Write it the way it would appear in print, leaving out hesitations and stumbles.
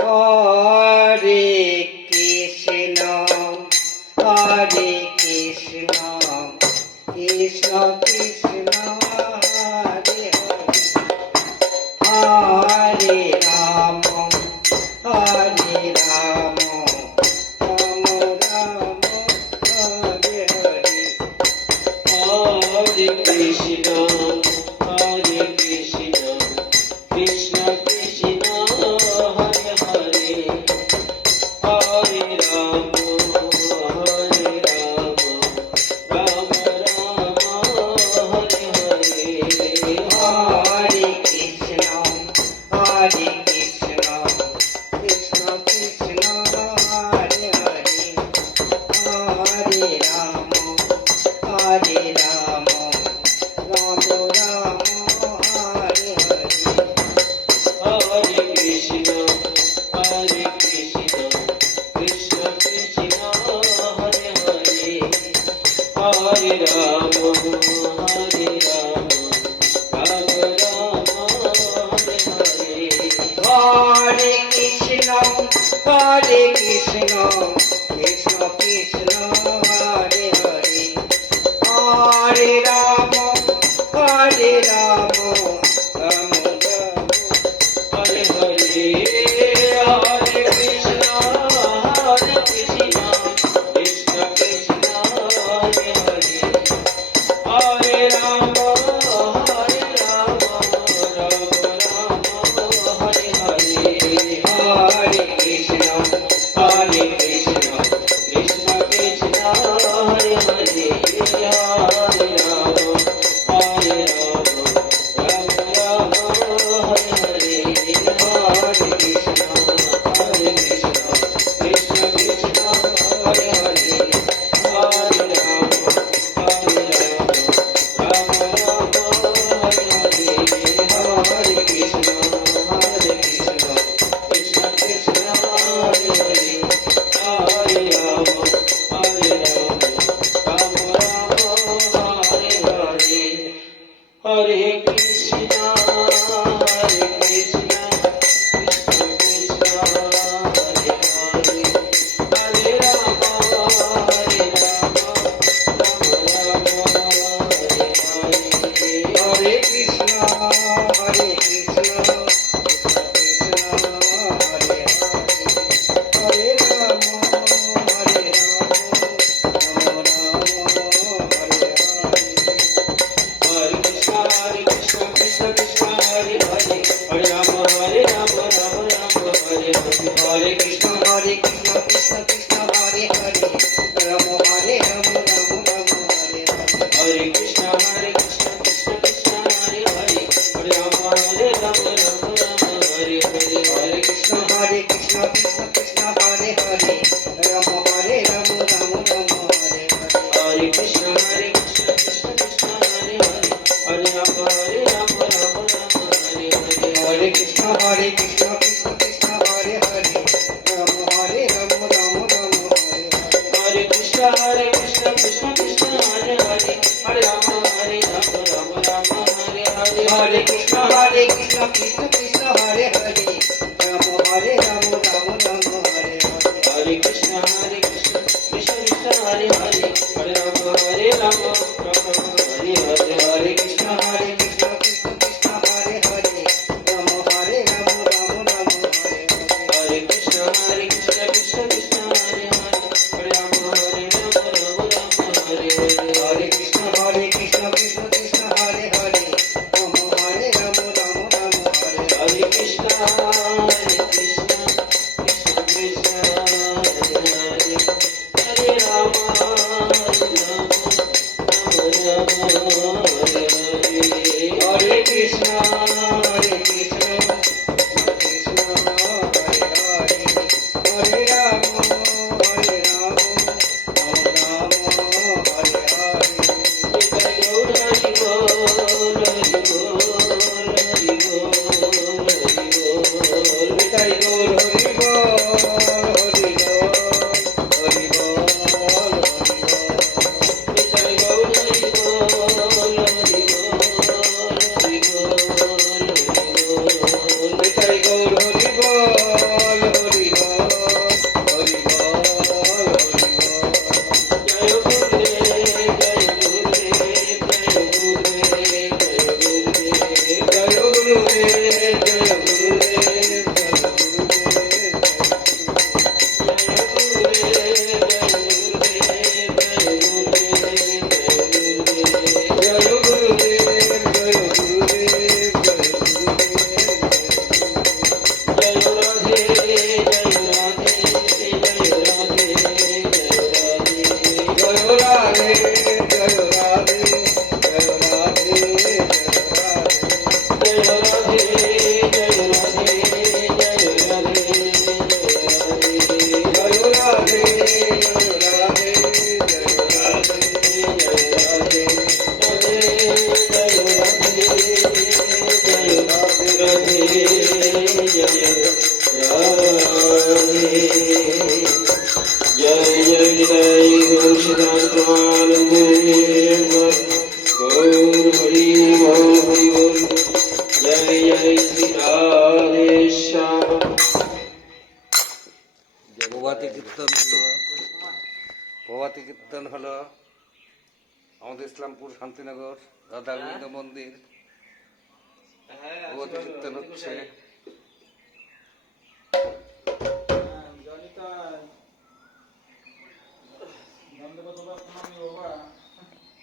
হরে কৃষ্ণ হরে কৃষ্ণ কৃষ্ণ কৃষ্ণ হরে হরে হরে রাম হরে রাম রাম রাম হরে হরে হরে কৃষ্ণ হরে কৃষ্ণ কৃষ্ণ কৃষ্ণ হরে হরে হরে রাম হরে রাম রাম রাম হরে হরে হরে কৃষ্ণ হরে কৃষ্ণ কৃষ্ণ কৃষ্ণ হরে হরে হরে রাম হরে রাম রাম রাম হরে হরে হরে কৃষ্ণ হরে কৃষ্ণ কৃষ্ণ কৃষ্ণ হরে হরে হরে রাম হরে রাম রাম রাম হরে হরে হরে কৃষ্ণ হরে কৃষ্ণ কৃষ্ণ কৃষ্ণ হরে হরে হরে রাম হরে রাম রাম রাম হরে হরে হরে কৃষ্ণ কৃষ্ণ কৃষ্ণ হরে হরে হরে রাম রাম রাম হরে হরে হরে কৃষ্ণ হরে কৃষ্ণ কৃষ্ণ কৃষ্ণ হরে হরে হরে রাম রাম রাম হরে হরে হরে কৃষ্ণ হরে কৃষ্ণ কৃষ্ণ কৃষ্ণ হরে হরে হরে রাম রাম রাম হরে হরে হরে কৃষ্ণ কৃষ্ণ কৃষ্ণ হরে হরে হরে রাম রাম রাম হরে হরে হরে কৃষ্ণ হরে কৃষ্ণ কৃষ্ণ কৃষ্ণ হরে হরে হরে রাম রাম রাম হরে হরে হরে কৃষ্ণ হরে কৃষ্ণ কৃষ্ণ কৃষ্ণ হরে হরে হরে রাম হরে রাম রাম রাম হরে হরে हरे कृष्ण कृष्ण कृष्ण हरे हरे हरे राम राम राम हरे हरे हरे कृष्ण हरे कृष्ण कृष्ण कृष्ण हरे हरे राम हरे राम राम राम हरे हरे हरे कृष्ण कृष्ण कृष्ण हरे हरे हरे राम राम राम हरे हरे हरे कृष्ण हरे कृष्ण कृष्ण कृष्ण हरे हरे राम हरे राम राम राम हरे हरे हरे कृष्ण कृष्ण कृष्ण हरे हरे हरे राम राम राम हरे हरे हरे कृष्ण कृष्ण कृष्ण हरे हरे राम हरे राम राम राम हरे हरे हरे कृष्ण कृष्ण कृष्ण हरे हरे हरे राम राम हरे हरे हरे कृष्ण कृष्ण कृष्ण कृष्ण हरे हरे राम हरे राम राम राम हरे हरे हरे कृष्ण कृष्ण कृष्ण हरे हरे हरे राम राम हरे हरे हरे कृष्ण कृष्ण कृष्ण कृष्ण हरे हरे राम हरे राम राम राम हरे हरे हरे कृष्ण कृष्ण कृष्ण हरे हरे हरे राम राम हरे हरे हरे कृष्ण कृष्ण कृष्ण कृष्ण हरे हरे राम हरे राम राम राम हरे हरे हरे कृष्ण कृष्ण कृष्ण हरे हरे हरे राम हरे हरे हरे कृष्ण कृष्ण कृष्ण हरे हरे हरे राम राम राम हरे हरे हरि बोल हरि बोल हरि बोल हरि बोल हरि बोल हरि बोल हरि बोल हरि बोल हरि बोल हरि बोल राधे जय जय निताई गौर श्रीनाथ परमानंदे गौर हरि बोल जय जय श्री राधे श्याम প্রভাতী কীর্তন হলো প্রভাতী কীর্তন হলো আমাদের ইসলামপুর শান্তিনগর রাধা গোবিন্দ মন্দির প্রভাতী কীর্তন হচ্ছে। জনিতা বন্ধ কত প্রণামী বাবা